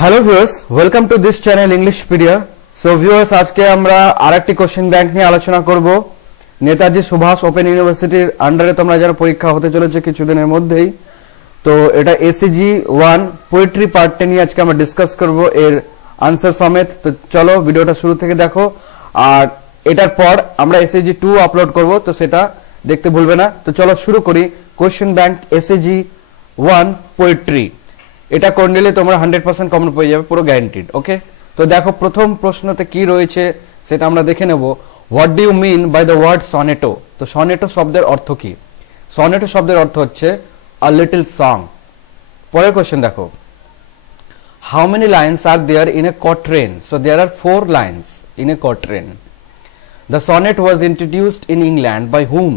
Hello viewers, welcome to this channel Englishpedia. So viewers, আজকে আমরা আরেকটি কোশ্চেন ব্যাংক নিয়ে আলোচনা করব। নেতাজি সুভাষ ওপেন ইউনিভার্সিটির আন্ডারে তোমরা যারা পরীক্ষা হতে চলেছে কিছুদিনের মধ্যেই, তো এটা এসিজি 1 পোয়েট্রি পার্টটা নিয়ে আজকে আমরা ডিসকাস করব এর আনসার সমেত। তো চলো ভিডিওটা শুরু থেকে দেখো, আর এটার পর আমরা এসিজি 2 আপলোড করব, তো সেটা দেখতে ভুলবে না। তো চলো শুরু করি। কোশ্চেন ব্যাংক এসিজি 1 পোয়েট্রি, এটা করে নিলে তোমরা 100% কমন পেয়ে যাবে, পুরো গ্যারান্টিড। ওকে, তো দেখো প্রথম প্রশ্নতে কি রয়েছে সেটা আমরা দেখে নেব। What do you mean by the word sonetto? তো সনেটো শব্দের অর্থ কি? সনেটো শব্দের অর্থ হচ্ছে আ লিটল সং। পরের কোশ্চেন দেখো, how many lines are there in a quatrain? So there are 4 lines in a quatrain. The sonnet was introduced in England by whom?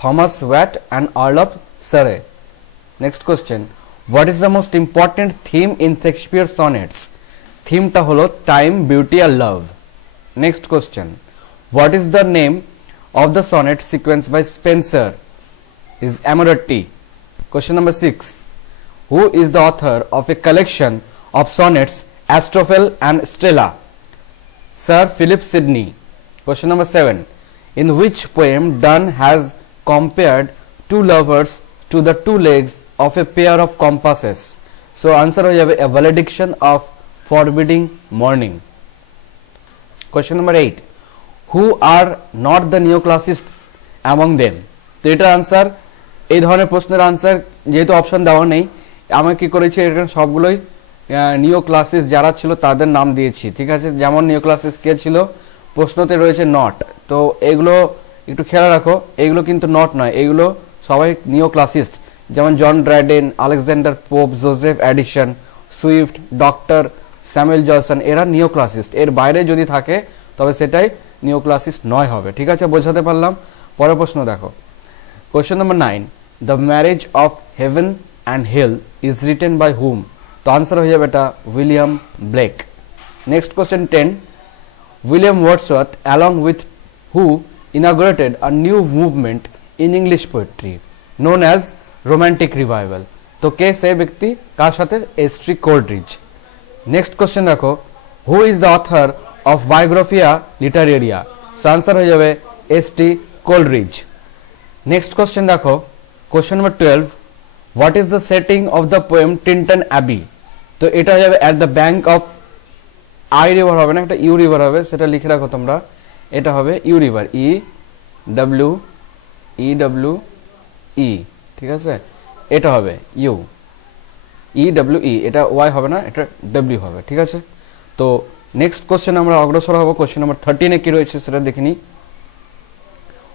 Thomas Watt and Earl of Surrey. Next question, what is the most important theme in Shakespeare sonnets? Theme ta holo time, beauty and love. Next question, what is the name of the sonnet sequence by Spenser? Is Amorati. Question number 6, who is the author of a collection of sonnets Astrophel and Stella? Sir Philip Sidney. Question number 7, in which poem Donne has compared two lovers to the two legs of a pair of compasses? So answer ho jabe a valediction of forbidding morning. Question number 8, who are not the neoclassics among them? তো এটার answer, এই ধরনের প্রশ্নের answer যেহেতু option দেওয়া নেই, আমি কি করেছি এখানে সবগুলোই নিওক্লাসিস যারা ছিল তাদের নাম দিয়েছি। ঠিক আছে, যেমন নিওক্লাসিস কে ছিল প্রশ্নতে রয়েছে নট, তো এগুলো একটু খেয়াল রাখো, এগুলো কিন্তু নট নয়, এগুলো সবাই নিওক্লাসিস্ট। যেমন John Dryden, Alexander Pope, Joseph Addison, Swift, doctor Samuel Johnson, এরা নিওক্লাসিস্ট। এর বাইরে যদি থাকে তবে সেটাই নিওক্লাসিস্ট নয় হবে। ঠিক আছে, বোঝাতে পারলাম? পরের প্রশ্ন দেখো, question number 9, the marriage of heaven and hell is written by hmm? তো আনসার হয়ে যাবে এটা William Blake. Next question 10, William Wordsworth, along with who, inaugurated a new movement in English poetry known as Romantic Revival? তো কে সেই ব্যক্তি, কার সাথে? ST Coleridge. Next question দেখো, who is the author of Biographia Literaria? So answer হয়ে যাবে S T Coleridge. Next question দেখো, question number 12, what is the setting of the poem Tintern Abbey? তো এটা হয়ে যাবে at the bank of Wye river হবে না, একটা ইউ রিভার হবে, সেটা লিখে রাখো তোমরা। এটা হবে Ewe river, E W E. ঠিক আছে, এটা হবে ইউ ই ডাব্লিউ ই, এটা ওয়াই হবে না, এটা ডাব্লিউ হবে। ঠিক আছে, তো নেক্সট কোশ্চেন আমরা অগ্রসর হবো। কোশ্চেন নাম্বার 13 কি রয়েছে সেটা দেখিনি।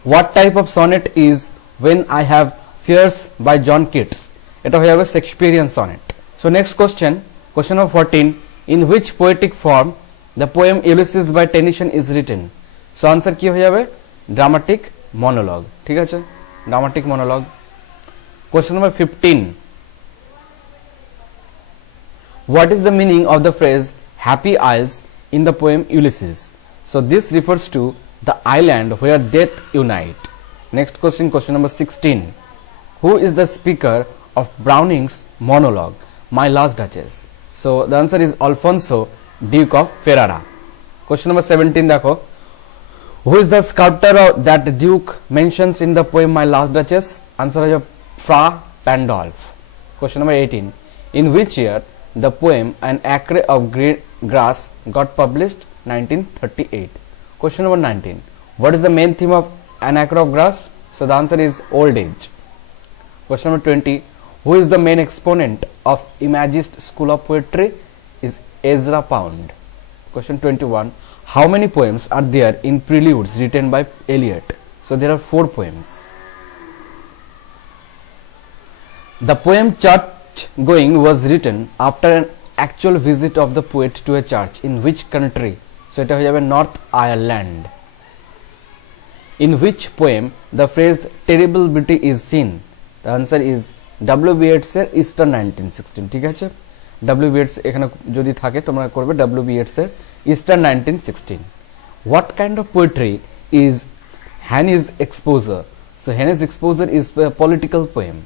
What type of sonnet is when I have fears by John Keats? এটা হয়ে যাবে Shakespearean sonnet. So next question, question number 14, in which poetic form the poem Ulysses by Tennyson is written? So answer কি হয়ে যাবে? Dramatic monologue. ঠিক আছে, dramatic monologue. Question number 15, what is the meaning of the phrase happy isles in the poem Ulysses? So this refers to the island where death unite. Next question, question number 16, who is the speaker of Browning's monologue My Last Duchess? So the answer is Alfonso, Duke of Ferrara. Question number 17 দেখো, who is the sculptor that Duke mentions in the poem My Last Duchess? Answer is Fra Pandolf. Question number 18, in which year the poem An Acre of Grass got published? 1938. Question number 19, what is the main theme of An Acre of Grass? So the answer is old age. Question number 20, who is the main exponent of Imagist school of poetry? Is Ezra Pound. Question 21, how many poems are there in Preludes written by Eliot? So there are 4 poems. The poem Church Going was written after an actual visit of the poet to a church in which country? So এটা হয়ে যাবে north Ireland. In which poem the phrase terrible beauty is seen? The answer is W.B. Yeats এর Easter 1916। ঠিক আছে, W.B. Yeats এখানে যদি থাকে তোমরা করবে W.B. Yeats এর Easter 1916। What kind of poetry is Henny's Exposure? So Henny's Exposure is a political poem.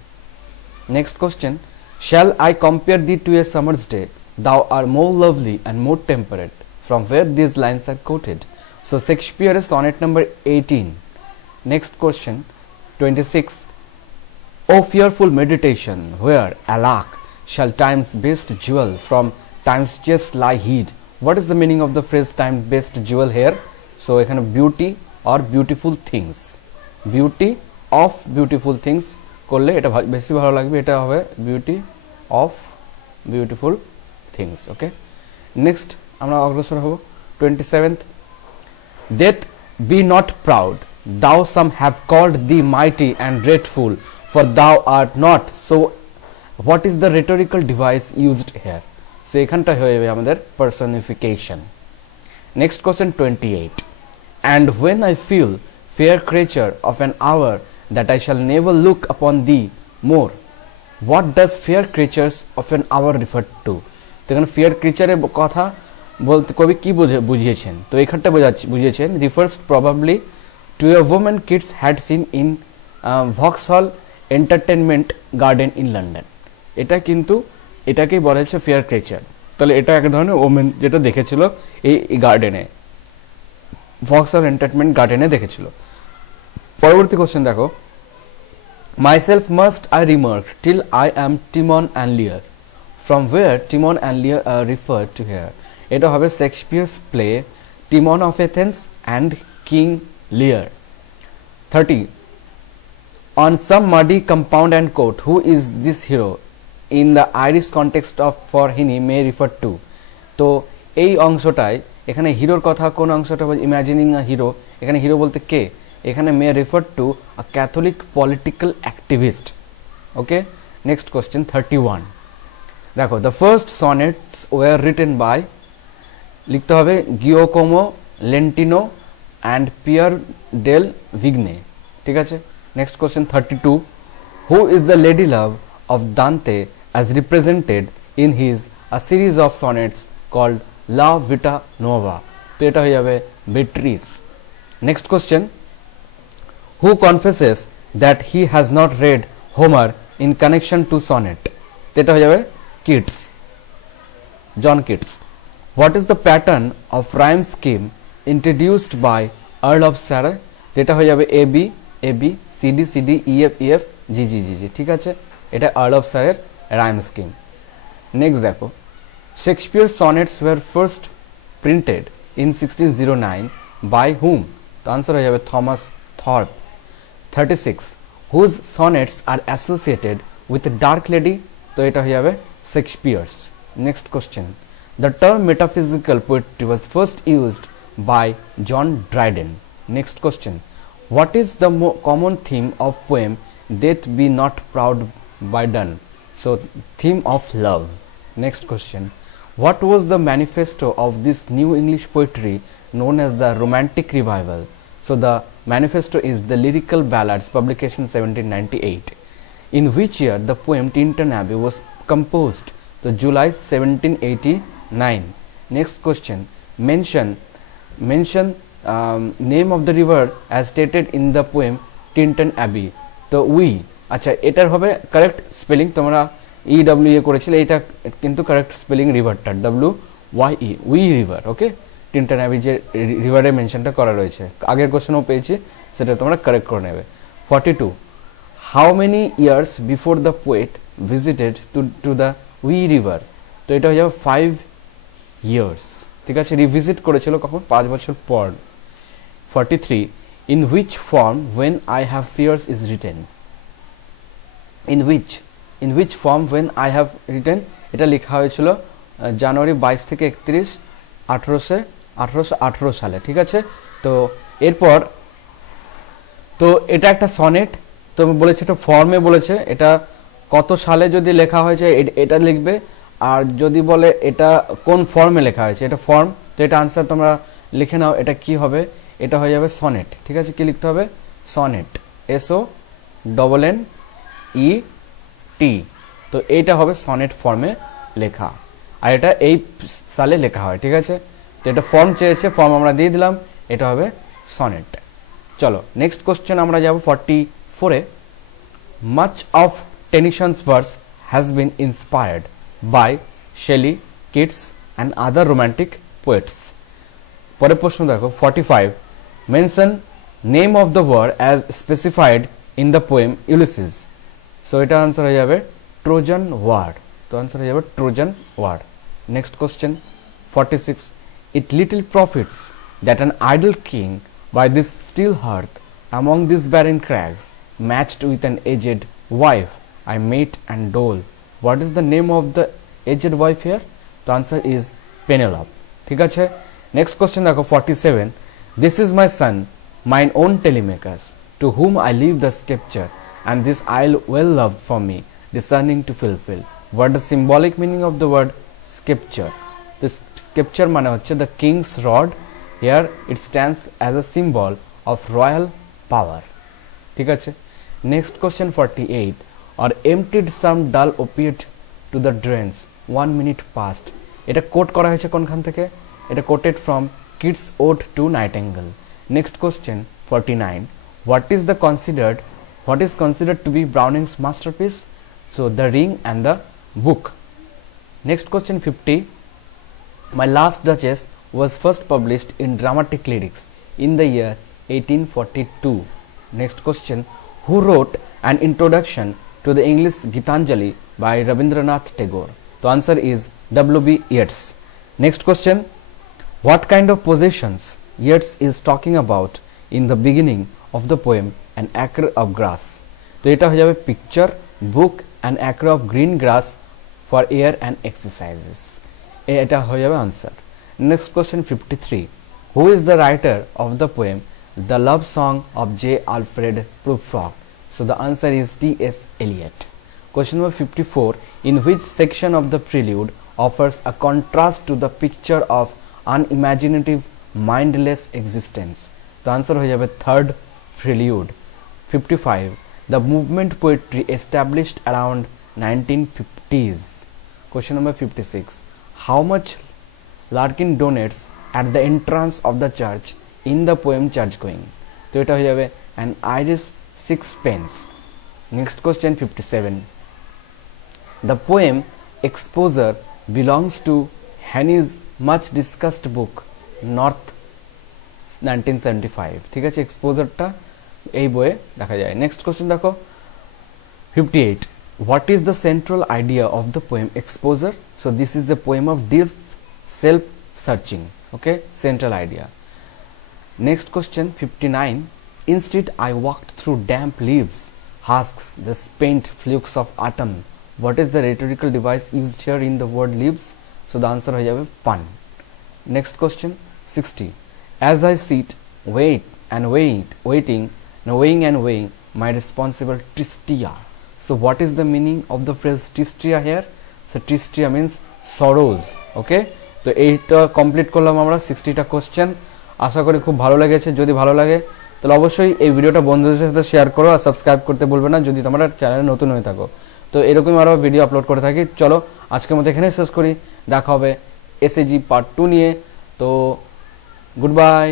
Next question, shall I compare thee to a summer's day? thou art more lovely and more temperate, from where these lines are quoted. So Shakespeare is sonnet number 18. Next question, 26. O fearful meditation, where, alack, shall time's best jewel from time's chest lie hid? What is the meaning of the phrase time's best jewel here? So এখানে beauty or beautiful things, beauty of beautiful things করলে এটা বেশি ভালো লাগবে, এটা হবে beauty of beautiful things. Okay, next আমরা অগ্রসর হব 27th. Death, be not proud, thou some have called thee mighty and dreadful, for thou art not. So what is the rhetorical device used here? So এখানটা হয়ে যাবে আমাদের personification. Next question 28. And when I feel, fair creature of an hour, that I shall never look upon thee more. What does fair creatures of an hour refer to? তো এখানে fair creature এর কথা বলতে কবি কি বুঝিয়েছেন? তো এখানটা বুঝিয়েছেন refers probably to a woman kids had seen in Vauxhall Entertainment Garden in London. এটা কিন্তু এটাকেই বলা হচ্ছে fair creature. তাহলে এটা এক ধরনের ওমেন যেটা দেখেছিল এই গার্ডেনে, Vauxhall Entertainment Garden দেখেছিল। পরবর্তী কোশ্চেন দেখো, myself must I remark till I am Timon and Lear, from where Timon and Lear are referred to here? এটা হবে Shakespeare's play Timon of Athens and King Lear. 30. On some muddy compound and court, who is this hero in the Irish context of for hini may refer to? তো এই অংশটায় এখানে হিরোর কথা কোন অংশটা imagining a hero, এখানে hero বলতে কে, এখানে may refer to a Catholic political activist. Okay, next question 31. দেখো, the first sonnets were written by, লিখতে হবে Giacomo Lentino and Pier delle Vigne. ঠিক আছে, next question 32. Who is the lady love of Dante as represented in his a series of sonnets called La Vita Nuova? তো এটা হয়ে যাবে Beatrice. Next question, who কনফেসেস that he has not read Homer in connection to sonnet? তো এটা হয়ে যাবে Keats, John Keats. What is the pattern of rhyme scheme introduced by Earl of Surrey? যেটা হয়ে যাবে A B A B C D C D E F E F G G G G. ঠিক আছে, এটা Earl of সারের rhyme scheme. Next দেখো, Shakespeare's sonnets were first printed in 1609 by whom? The answer হয়ে যাবে Thomas Thorpe. 36. Whose sonnets are associated with the Dark Lady? তো এটা হয়ে যাবে Shakespeare's. Next question. The term metaphysical poetry was first used by John Dryden. Next question. What is the common theme of poem Death Be Not Proud by Donne? So theme of love. Next question. What was the manifesto of this new English poetry known as the Romantic Revival? So the manifesto is the Lyrical Ballads, publication 1798. In which year the poem Tintern Abbey was composed? So July 1789. Next question. Mention name of the river as stated in the poem Tintern Abbey. তো we, আচ্ছা এটার হবে correct spelling, তোমরা EWA করেছিল, এটা কিন্তু correct spelling রিভারটা WYE, Wye river. Okay, Tintern Abbey যে রিভারের মেনশনটা করা রয়েছে, আগের কোশ্চেনও পেয়েছি, সেটা তোমরা কারেক্ট করে নেবে। 42. How many years before the poet visited to the we river? তো এটা হয়ে যাবে 5 years। ঠিক আছে, রিভিজিট করেছিল কখন? 5 বছর পর। 43. In which form when I have fears is written? in which form when I have written? এটা লেখা হয়েছিল জানুয়ারি 22 থেকে 31, 1818 সালে। ঠিক আছে, তো এরপর তো এটা একটা সনেট, তো বলেছে এটা ফর্মে বলেছে, এটা কত সালে যদি লেখা হয়েছে এটা লিখবে, আর যদি বলে এটা কোন ফর্মে লেখা হয়েছে, এটা ফর্ম, তো এটা আনসার তোমরা লিখে নাও, এটা কি হবে? এটা হয়ে যাবে সনেট। ঠিক আছে, কি লিখতে হবে? Sonnet, SONNET। তো এইটা হবে সনেট ফর্মে লেখা, আর এটা এই সালে লেখা হয়। ঠিক আছে, তো এটা ফর্ম চেয়েছে, ফর্ম আমরা দিয়ে দিলাম, এটা হবে সনেট। চলো নেক্সট কোশ্চেন আমরা যাব 44-এ। Much of Tennyson's verse has been inspired by Shelley, Keats and other romantic poets. পরের প্রশ্ন দেখো 45 mention name of the word as specified in the poem Ulysses. So এটা आंसर হয়ে যাবে Trojan word. তো आंसर হয়ে যাবে Trojan word. Next question 46 it little profits that an idle king by this still hearth among these barren crags matched with an aged wife I mate and dole. What is the name of the aged wife here? The answer is Penelope. ঠিক আছে next question দেখো 47 this is my son mine own Telemachus to whom I leave the sceptre and this I'll well love for me discerning to fulfill. What the symbolic meaning of the word sceptre? The sceptre মানে হচ্ছে the king's rod. Here it stands as a symbol of royal power. ঠিক আছে next question 48 or emptied some dull opiate to the drains 1 minute past. এটা coat করা হয়েছে কোনখান থেকে? এটা coated from Keats Ode to Nightingale. Next question 49 what is considered to be Browning's masterpiece? So The Ring and the Book. Next question 50 My Last Duchess was first published in Dramatic Lyrics in the year 1842. Next question who wrote an introduction to the English Gitanjali by Rabindranath Tagore? The answer is W.B. Yeats. Next question what kind of possessions Yeats is talking about in the beginning of the poem An Acre of Grass? তো এটা হয়ে যাবে picture, book, an acre of green grass for air and exercises. এটা হয়ে যাবে answer. Next question 53 who is the writer of the poem The Love Song of J. Alfred Prufrock? So the answer is T.S. Eliot. Question number 54 in which section of the prelude offers a contrast to the picture of unimaginative mindless existence? The answer হয়ে যাবে third prelude. 55 the movement poetry established around 1950s. Question number 56 how much Larkin donates at the entrance of the church in the poem Churchgoing? তো এটা হয়ে যাবে an Irish sixpence. Next question 57 the poem Exposure belongs to Henny's much discussed book North 1975. ঠিক আছে এক্সপোজারটা এই বইয়ে দেখা যায় নেক্সট কোশ্চেন দেখো 58 what is the central idea of the poem Exposure? So this is the poem of deep self searching. Okay central idea. Next question 59 instead I walked through damp leaves husks the spent flukes of autumn. What is the rhetorical device used here in the word leaves? So the answer হয়ে যাবে pun. Next question 60 as I sit waiting and weighing my responsible Tristia. So what is the meaning of the phrase Tristia here? So Tristia means sorrows. Okay তো এইটা complete করলাম আমরা 60টা question আশা করি খুব ভালো লেগেছে যদি ভালো লাগে তাহলে অবশ্যই এই ভিডিওটা বন্ধুদের সাথে শেয়ার করো আর সাবস্ক্রাইব করতে ভুলবে না যদি তোমরা চ্যানেলে নতুন হয়ে থাকো তো এরকম আরো ভিডিও আপলোড করে থাকি চলো আজকের মতো এখানেই শেষ করি দেখা হবে এসএজি পার্ট 2 নিয়ে তো গুড বাই